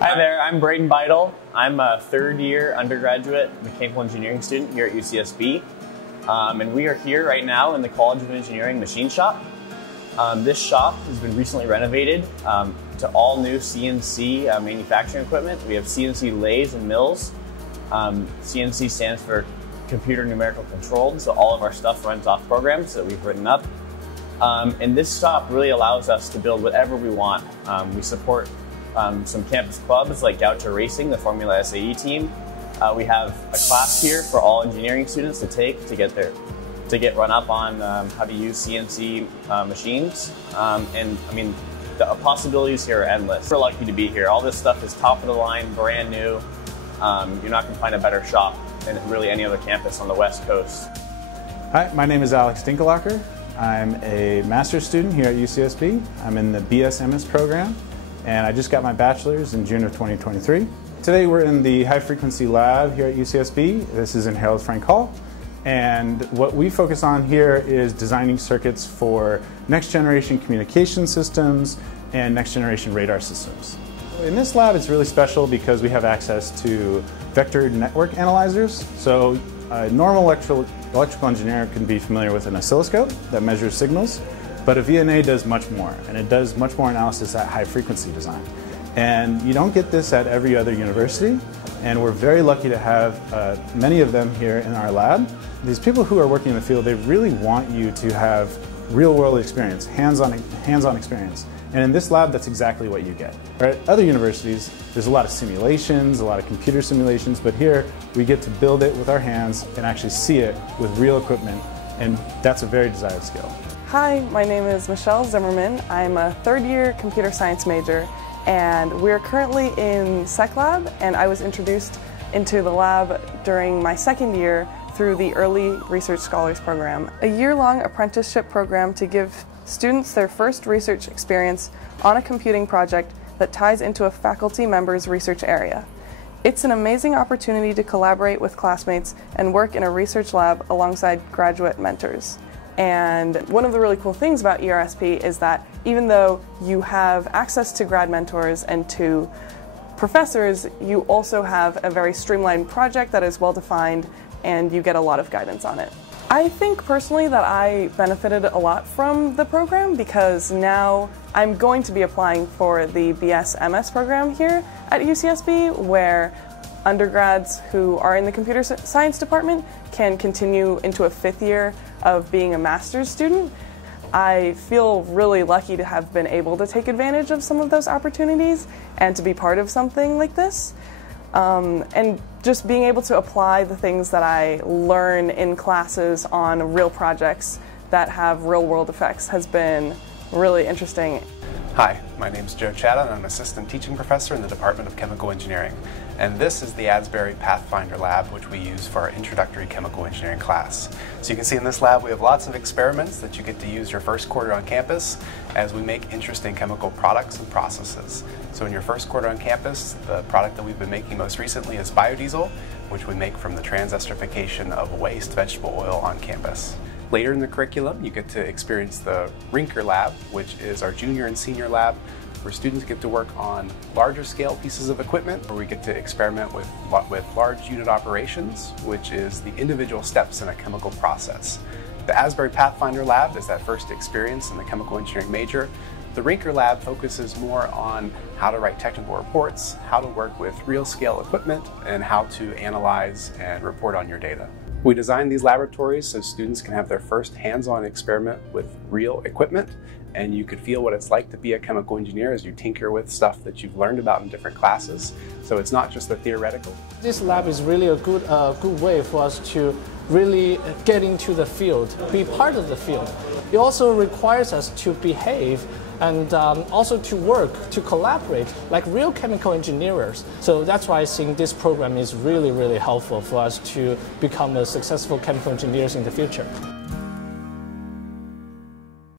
Hi there, I'm Braden Beidel. I'm a third-year undergraduate mechanical engineering student here at UCSB. And we are here right now in the College of Engineering machine shop. This shop has been recently renovated to all new CNC manufacturing equipment. We have CNC lathes and mills. CNC stands for computer numerical controlled, so all of our stuff runs off programs that we've written up. And this shop really allows us to build whatever we want. We support some campus clubs like Gaucho Racing, the Formula SAE team. We have a class here for all engineering students to take to get run up on how to use CNC machines. And I mean, the possibilities here are endless. We're lucky to be here. All this stuff is top of the line, brand new. You're not going to find a better shop than really any other campus on the West Coast. Hi, my name is Alex Dinkelacher. I'm a master's student here at UCSB. I'm in the BS-MS program, and I just got my bachelor's in June of 2023. Today we're in the high frequency lab here at UCSB. This is in Harold Frank Hall. And what we focus on here is designing circuits for next generation communication systems and next generation radar systems. In this lab it's really special because we have access to vector network analyzers. So a normal electrical engineer can be familiar with an oscilloscope that measures signals, but a VNA does much more, and it does much more analysis at high frequency design. And you don't get this at every other university, and we're very lucky to have many of them here in our lab. These people who are working in the field, they really want you to have real-world experience, hands-on experience. And in this lab, that's exactly what you get. At other universities, there's a lot of simulations, a lot of computer simulations, but here we get to build it with our hands and actually see it with real equipment, and that's a very desired skill. Hi, my name is Michelle Zimmerman. I'm a third-year computer science major, and we're currently in Sec Lab, and I was introduced into the lab during my second year through the Early Research Scholars Program, a year-long apprenticeship program to give students their first research experience on a computing project that ties into a faculty member's research area. It's an amazing opportunity to collaborate with classmates and work in a research lab alongside graduate mentors. And one of the really cool things about ERSP is that even though you have access to grad mentors and to professors, you also have a very streamlined project that is well defined, and you get a lot of guidance on it. I think personally that I benefited a lot from the program because now I'm going to be applying for the BS-MS program here at UCSB, where undergrads who are in the computer science department can continue into a fifth year of being a master's student. I feel really lucky to have been able to take advantage of some of those opportunities and to be part of something like this. And just being able to apply the things that I learn in classes on real projects that have real-world effects has been really interesting. Hi, my name is Joe Chatta, and I'm an assistant teaching professor in the Department of Chemical Engineering. And this is the Asbury Pathfinder lab, which we use for our introductory chemical engineering class. So you can see in this lab we have lots of experiments that you get to use your first quarter on campus as we make interesting chemical products and processes. So in your first quarter on campus, the product that we've been making most recently is biodiesel, which we make from the transesterification of waste vegetable oil on campus. Later in the curriculum, you get to experience the Rinker lab, which is our junior and senior lab, where students get to work on larger scale pieces of equipment, where we get to experiment with large unit operations, which is the individual steps in a chemical process. The Asbury Pathfinder lab is that first experience in the chemical engineering major. The Rinker lab focuses more on how to write technical reports, how to work with real scale equipment, and how to analyze and report on your data. We designed these laboratories so students can have their first hands-on experiment with real equipment, and you could feel what it's like to be a chemical engineer as you tinker with stuff that you've learned about in different classes. So it's not just the theoretical. This lab is really a good way for us to really get into the field, be part of the field. It also requires us to behave and also to work, to collaborate like real chemical engineers. So that's why I think this program is really, really helpful for us to become a successful chemical engineers in the future.